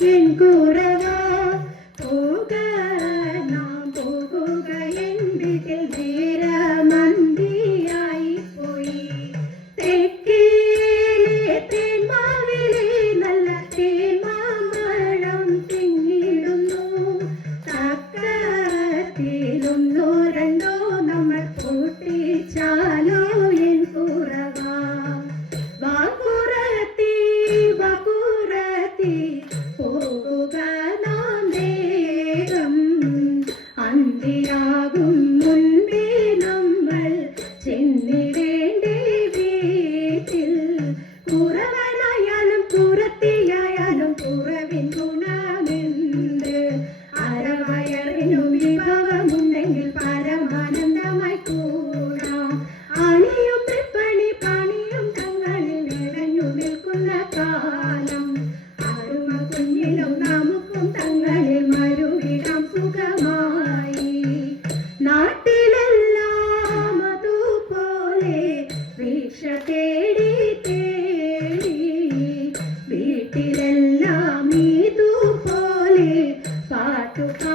என் கூட to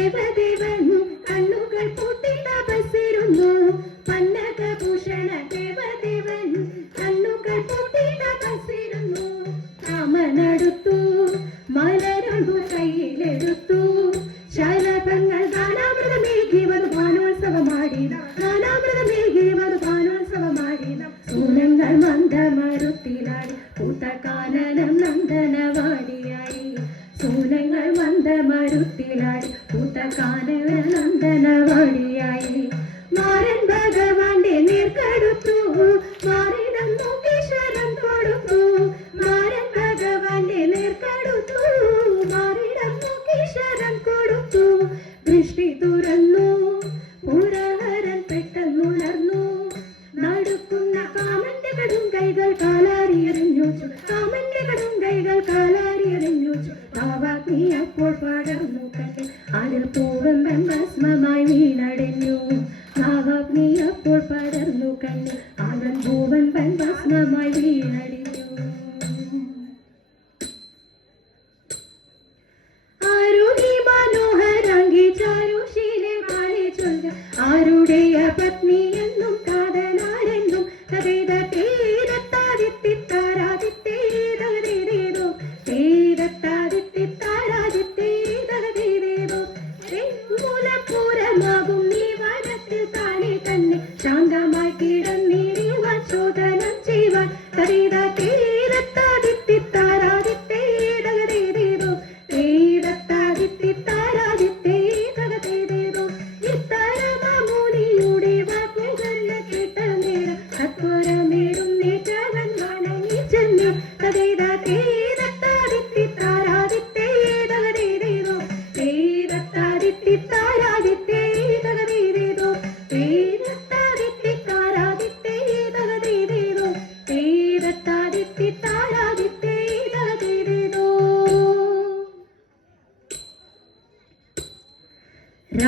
ദേവത വഴിയായി മാരൻ ഭഗവാന്റെ നേർക്കടുത്തു മാറിടം മുക്കേശ്വരം തൊടുത്തു. മാരൻ ഭഗവാന്റെ നേർക്കടുത്തു മാറിടം മുക്കേശ്വരം കൊടുത്തു. ദൃഷ്ടി തുറന്നു പുരഹരൻ പെട്ടെന്നുണർന്നു നടക്കുന്ന കാമന്റെ കടും കൈകൾ കാലാരിയെറിഞ്ഞു കാമന്റെ കടും കൈകൾ അപ്പോൾ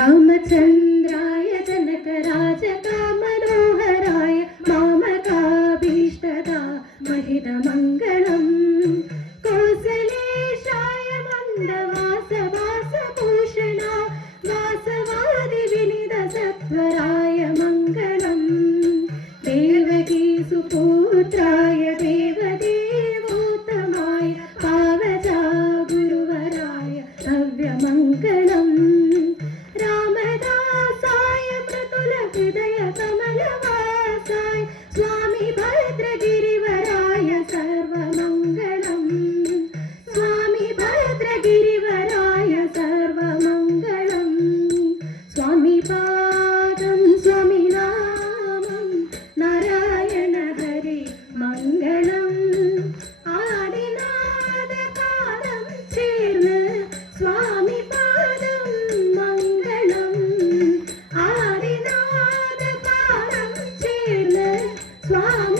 ರಾಮಚಂದ್ರ from